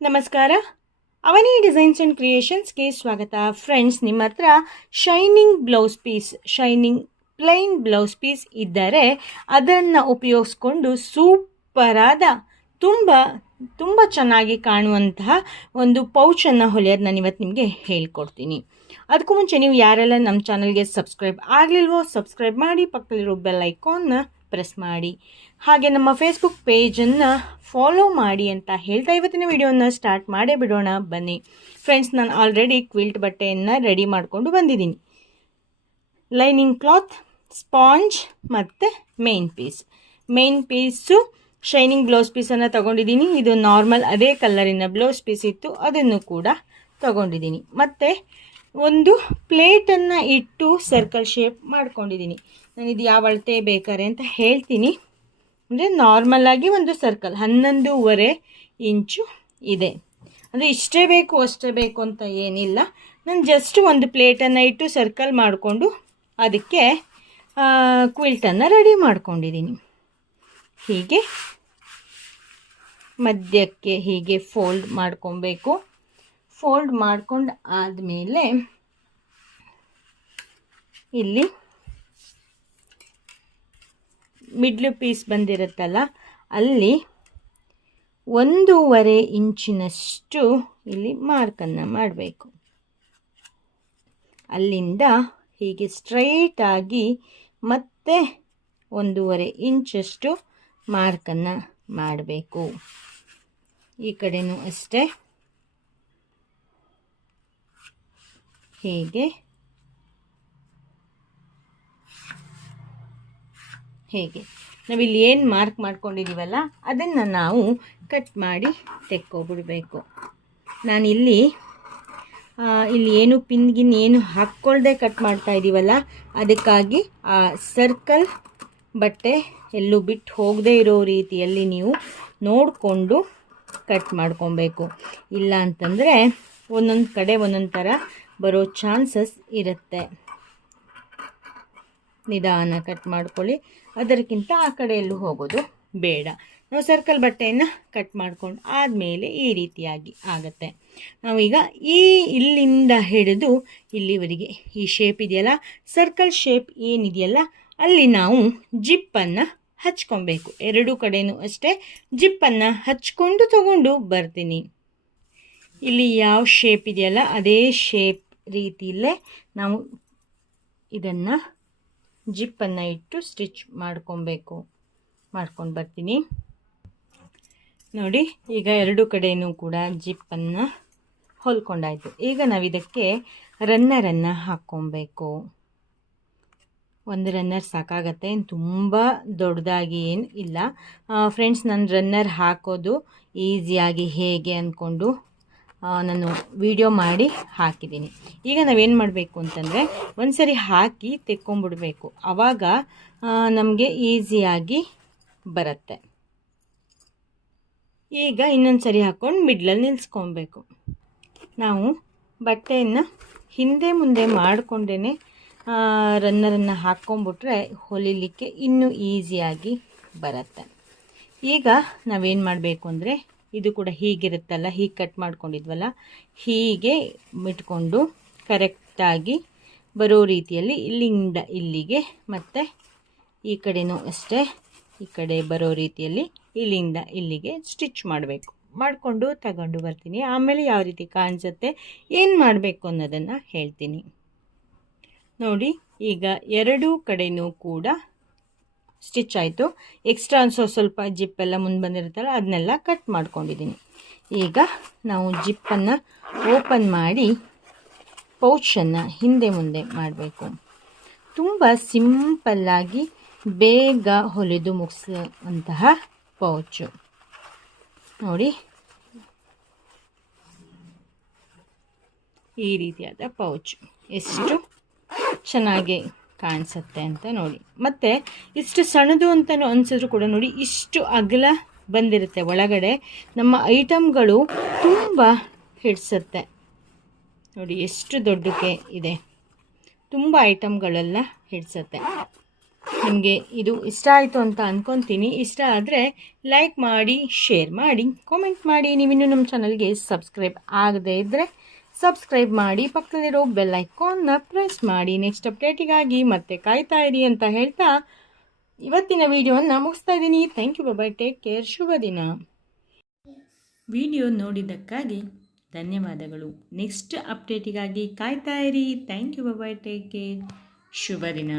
ನಮಸ್ಕಾರ. ಅವನಿ designs and ಕ್ರಿಯೇಷನ್ಸ್ಗೆ ಸ್ವಾಗತ. Friends ನಿಮ್ಮ ಹತ್ರ shining blouse piece shining plain blouse piece ಇದ್ದರೆ ಅದನ್ನು ಉಪಯೋಗಿಸ್ಕೊಂಡು ಸೂಪರಾದ, ತುಂಬ ತುಂಬ ಚೆನ್ನಾಗಿ ಕಾಣುವಂತಹ ಒಂದು ಪೌಚನ್ನು ಹೊಲಿಯೋದು ನಾನು ಇವತ್ತು ನಿಮಗೆ ಹೇಳ್ಕೊಡ್ತೀನಿ. ಅದಕ್ಕೂ ಮುಂಚೆ ನೀವು ಯಾರೆಲ್ಲ ನಮ್ಮ ಚಾನಲ್ಗೆ ಸಬ್ಸ್ಕ್ರೈಬ್ ಆಗಲಿಲ್ವೋ ಸಬ್ಸ್ಕ್ರೈಬ್ ಮಾಡಿ ಪಕ್ಕದಲ್ಲಿರೋ ಬೆಲ್ ಐಕಾನ್ನ ಪ್ರೆಸ್ ಮಾಡಿ. ಹಾಗೆ ನಮ್ಮ ಫೇಸ್ಬುಕ್ ಪೇಜನ್ನು ಫಾಲೋ ಮಾಡಿ ಅಂತ ಹೇಳ್ತಾ ಇವತ್ತಿನ ವಿಡಿಯೋನ ಸ್ಟಾರ್ಟ್ ಮಾಡೇ ಬಿಡೋಣ, ಬನ್ನಿ. ಫ್ರೆಂಡ್ಸ್ ನಾನು ಆಲ್ರೆಡಿ ಕ್ವಿಲ್ಟ್ ಬಟ್ಟೆಯನ್ನು ರೆಡಿ ಮಾಡಿಕೊಂಡು ಬಂದಿದ್ದೀನಿ. ಲೈನಿಂಗ್ ಕ್ಲಾತ್ ಸ್ಪಾಂಜ್ ಮತ್ತು main piece main piece shining blouse ಪೀಸನ್ನು ತಗೊಂಡಿದ್ದೀನಿ. ಇದು ನಾರ್ಮಲ್ ಅದೇ ಕಲ್ಲರಿನ ಬ್ಲೌಸ್ ಪೀಸ್ ಇತ್ತು. ಅದನ್ನು ಕೂಡ ತಗೊಂಡಿದ್ದೀನಿ. ಮತ್ತು ಒಂದು ಪ್ಲೇಟನ್ನು ಇಟ್ಟು ಸರ್ಕಲ್ ಶೇಪ್ ಮಾಡ್ಕೊಂಡಿದ್ದೀನಿ ನಾನು ಇದು ಯಾವ ಅಳತೆ ಬೇಕಾರೆ ಅಂತ ಹೇಳ್ತೀನಿ. ಅಂದರೆ ನಾರ್ಮಲ್ಲಾಗಿ ಒಂದು ಸರ್ಕಲ್, ಹನ್ನೊಂದೂವರೆ ಇಂಚು ಇದೆ. ಅಂದರೆ ಇಷ್ಟೇ ಬೇಕು, ಅಷ್ಟೇ ಬೇಕು ಅಂತ ಏನಿಲ್ಲ. ನಾನು ಜಸ್ಟ್ ಒಂದು ಪ್ಲೇಟನ್ನು ಇಟ್ಟು ಸರ್ಕಲ್ ಮಾಡಿಕೊಂಡು ಅದಕ್ಕೆ ಕ್ವಿಲ್ಟನ್ನು ರೆಡಿ ಮಾಡ್ಕೊಂಡಿದ್ದೀನಿ ಹೀಗೆ ಮಧ್ಯಕ್ಕೆ ಹೀಗೆ ಫೋಲ್ಡ್ ಮಾಡ್ಕೊಬೇಕು. ಫೋಲ್ಡ್ ಮಾಡ್ಕೊಂಡು ಆದಮೇಲೆ ಇಲ್ಲಿ ಮಿಡ್ಲು ಪೀಸ್ ಬಂದಿರುತ್ತಲ್ಲ, ಅಲ್ಲಿ ಒಂದೂವರೆ ಇಂಚಿನಷ್ಟು ಇಲ್ಲಿ ಮಾರ್ಕನ್ನು ಮಾಡಬೇಕು. ಅಲ್ಲಿಂದ ಹೀಗೆ ಸ್ಟ್ರೈಟಾಗಿ ಮತ್ತೆ ಒಂದೂವರೆ ಇಂಚಷ್ಟು ಮಾರ್ಕನ್ನು ಮಾಡಬೇಕು. ಈ ಕಡೆಯೂ ಅಷ್ಟೇ. ಹೀಗೆ? ಹೇಗೆ? ನಾವಿಲ್ಲಿ ಏನು ಮಾರ್ಕ್ ಮಾಡ್ಕೊಂಡಿದ್ದೀವಲ್ಲ ಅದನ್ನು ನಾವು ಕಟ್ ಮಾಡಿ ತೆಕ್ಕೋಬಿಡಬೇಕು. ನಾನಿಲ್ಲಿ ಇಲ್ಲಿ ಏನು ಪಿನ್ಗಿನ್ ಏನು ಹಾಕ್ಕೊಳ್ದೆ ಕಟ್ ಮಾಡ್ತಾ ಇದ್ದೀವಲ್ಲ ಅದಕ್ಕಾಗಿ ಆ ಸರ್ಕಲ್ ಬಟ್ಟೆ ಎಲ್ಲೂ ಬಿಟ್ಟು ಹೋಗದೇ ಇರೋ ರೀತಿಯಲ್ಲಿ ನೀವು ನೋಡಿಕೊಂಡು ಕಟ್ ಮಾಡ್ಕೊಬೇಕು. ಇಲ್ಲ ಅಂತಂದರೆ ಒಂದೊಂದು ಕಡೆ ಒಂದೊಂದು ಥರ ಬರೋ ಚಾನ್ಸಸ್ ಇರುತ್ತೆ. ನಿಧಾನ ಕಟ್ ಮಾಡ್ಕೊಳ್ಳಿ. ಅದಕ್ಕಿಂತ ಆ ಕಡೆಯಲ್ಲೂ ಹೋಗೋದು ಬೇಡ. ನಾವು ಸರ್ಕಲ್ ಬಟ್ಟೆಯನ್ನು ಕಟ್ ಮಾಡ್ಕೊಂಡು ಆದಮೇಲೆ ಈ ರೀತಿಯಾಗಿ ಆಗುತ್ತೆ. ನಾವೀಗ ಈ ಇಲ್ಲಿಂದ ಹಿಡಿದು ಇಲ್ಲಿವರೆಗೆ ಈ ಶೇಪ್ ಇದೆಯಲ್ಲ? ಸರ್ಕಲ್ ಶೇಪ್ ಏನಿದೆಯಲ್ಲ? ಅಲ್ಲಿ ನಾವು ಜಿಪ್ಪನ್ನು ಹಚ್ಕೊಬೇಕು. ಎರಡೂ ಕಡೆಯೂ ಅಷ್ಟೇ ಜಿಪ್ಪನ್ನು ಹಚ್ಕೊಂಡು ತಗೊಂಡು ಬರ್ತೀನಿ. ಇಲ್ಲಿ ಯಾವ ಶೇಪ್ ಇದೆಯಲ್ಲ? ಅದೇ ಶೇಪ್ ರೀತಿಯಲ್ಲೇ ನಾವು ಇದನ್ನು ಜಿಪ್ಪನ್ನು ಇಟ್ಟು ಸ್ಟಿಚ್ ಮಾಡ್ಕೊಬೇಕು. ಮಾಡ್ಕೊಂಡು ಬರ್ತೀನಿ. ನೋಡಿ, ಈಗ ಎರಡು ಕಡೆಯೂ ಕೂಡ ಜಿಪ್ಪನ್ನು ಹೊಲ್ಕೊಂಡಾಯಿತು. ಈಗ ನಾವು ಇದಕ್ಕೆ ರನ್ನರನ್ನು ಹಾಕ್ಕೊಬೇಕು ಒಂದು ರನ್ನರ್ ಸಾಕಾಗತ್ತೆ. ತುಂಬ ದೊಡ್ಡದಾಗಿ ಏನು ಇಲ್ಲ. ಫ್ರೆಂಡ್ಸ್ ನಾನು ರನ್ನರ್ ಹಾಕೋದು ಈಸಿಯಾಗಿ ಹೇಗೆ ಅಂದ್ಕೊಂಡು ನಾನು ವಿಡಿಯೋ ಮಾಡಿ ಹಾಕಿದ್ದೀನಿ. ಈಗ ನಾವೇನು ಮಾಡಬೇಕು ಅಂತಂದರೆ ಒಂದು ಸರಿ ಹಾಕಿ ತೆಕ್ಕೊಂಬಿಡಬೇಕು. ಆವಾಗ ನಮಗೆ ಈಸಿಯಾಗಿ ಬರುತ್ತೆ. ಈಗ ಇನ್ನೊಂದು ಸರಿ ಹಾಕ್ಕೊಂಡು ಮಿಡ್ಲಲ್ಲಿ ನಿಲ್ಲಿಸ್ಕೊಬೇಕು ನಾವು ಬಟ್ಟೆಯನ್ನು ಹಿಂದೆ ಮುಂದೆ ಮಾಡಿಕೊಂಡೇ ರನ್ನರನ್ನು ಹಾಕ್ಕೊಂಬಿಟ್ರೆ ಹೊಲಿಲಿಕ್ಕೆ ಇನ್ನೂ ಈಸಿಯಾಗಿ ಬರುತ್ತೆ. ಈಗ ನಾವೇನು ಮಾಡಬೇಕು ಅಂದರೆ ಇದು ಕೂಡ ಹೀಗಿರುತ್ತಲ್ಲ, ಹೀಗೆ ಕಟ್ ಮಾಡ್ಕೊಂಡಿದ್ವಲ್ಲ, ಹೀಗೆ ಇಟ್ಕೊಂಡು ಕರೆಕ್ಟಾಗಿ ಬರೋ ರೀತಿಯಲ್ಲಿ ಇಲ್ಲಿಂದ ಇಲ್ಲಿಗೆ ಮತ್ತು ಈ ಕಡೆನೂ ಅಷ್ಟೇ, ಈ ಕಡೆ ಬರೋ ರೀತಿಯಲ್ಲಿ ಇಲ್ಲಿಂದ ಇಲ್ಲಿಗೆ ಸ್ಟಿಚ್ ಮಾಡಬೇಕು. ಮಾಡಿಕೊಂಡು ತಗೊಂಡು ಬರ್ತೀನಿ. ಆಮೇಲೆ ಯಾವ ರೀತಿ ಕಾಣಿಸುತ್ತೆ, ಏನು ಮಾಡಬೇಕು ಅನ್ನೋದನ್ನು ಹೇಳ್ತೀನಿ. ನೋಡಿ, ಈಗ ಎರಡೂ ಕಡೆಯೂ ಕೂಡ ಸ್ಟಿಚ್ ಆಯಿತು. ಎಕ್ಸ್ಟ್ರಾ ಅನ್ಸೋ ಸ್ವಲ್ಪ ಜಿಪ್ಪೆಲ್ಲ ಮುಂದೆ ಬಂದಿರುತ್ತಲ್ಲ, ಅದನ್ನೆಲ್ಲ ಕಟ್ ಮಾಡ್ಕೊಂಡಿದ್ದೀನಿ ಈಗ ನಾವು ಜಿಪ್ಪನ್ನು ಓಪನ್ ಮಾಡಿ ಪೌಚನ್ನು ಹಿಂದೆ ಮುಂದೆ ಮಾಡಬೇಕು. ತುಂಬ ಸಿಂಪಲ್ಲಾಗಿ ಬೇಗ ಹೊಲಿದು ಮುಗಿಸುವಂತಹ ಪೌಚು. ನೋಡಿ. ಈ ರೀತಿಯಾದ ಪೌಚ್. ಎಷ್ಟು ಚೆನ್ನಾಗಿ ಕಾಣಿಸುತ್ತೆ ಅಂತ ನೋಡಿ. ಮತ್ತು ಇಷ್ಟು ಸಣ್ಣದು ಅಂತಲೂ ಅನಿಸಿದ್ರು ಕೂಡ ನೋಡಿ, ಇಷ್ಟು ಅಗಲ ಬಂದಿರುತ್ತೆ ಒಳಗಡೆ. ನಮ್ಮ ಐಟಮ್ಗಳು ತುಂಬ ಹಿಡಿಸುತ್ತೆ. ನೋಡಿ, ಎಷ್ಟು ದೊಡ್ಡಕ್ಕೆ ಇದೆ. ತುಂಬ ಐಟಮ್ಗಳೆಲ್ಲ ಹಿಡಿಸುತ್ತೆ. ನಿಮಗೆ ಇದು ಇಷ್ಟ ಆಯಿತು ಅಂತ ಅಂದ್ಕೊತೀನಿ ಇಷ್ಟ ಆದರೆ ಲೈಕ್ ಮಾಡಿ ಶೇರ್ ಮಾಡಿ ಕಾಮೆಂಟ್ ಮಾಡಿ. ನೀವಿನ್ನೂ ನಮ್ಮ ಚಾನಲ್ಗೆ ಸಬ್ಸ್ಕ್ರೈಬ್ ಆಗದೇ ಇದ್ದರೆ ಸಬ್ಸ್ಕ್ರೈಬ್ ಮಾಡಿ ಪಕ್ಕದಲ್ಲಿರೋ ಬೆಲ್ ಐಕಾನ್ನ ಪ್ರೆಸ್ ಮಾಡಿ. ನೆಕ್ಸ್ಟ್ ಅಪ್ಡೇಟಿಗಾಗಿ ಮತ್ತೆ ಕಾಯ್ತಾ ಇರಿ ಅಂತ ಹೇಳ್ತಾ ಇವತ್ತಿನ ವಿಡಿಯೋವನ್ನು ಮುಗಿಸ್ತಾ ಇದ್ದೀನಿ. Thank you bye take care ಶುಭ ದಿನ. ವಿಡಿಯೋ ನೋಡಿದ್ದಕ್ಕಾಗಿ ಧನ್ಯವಾದಗಳು. ನೆಕ್ಸ್ಟ್ ಅಪ್ಡೇಟಿಗಾಗಿ ಕಾಯ್ತಾ ಇರಿ. Thank you bye take care ಶುಭ ದಿನ.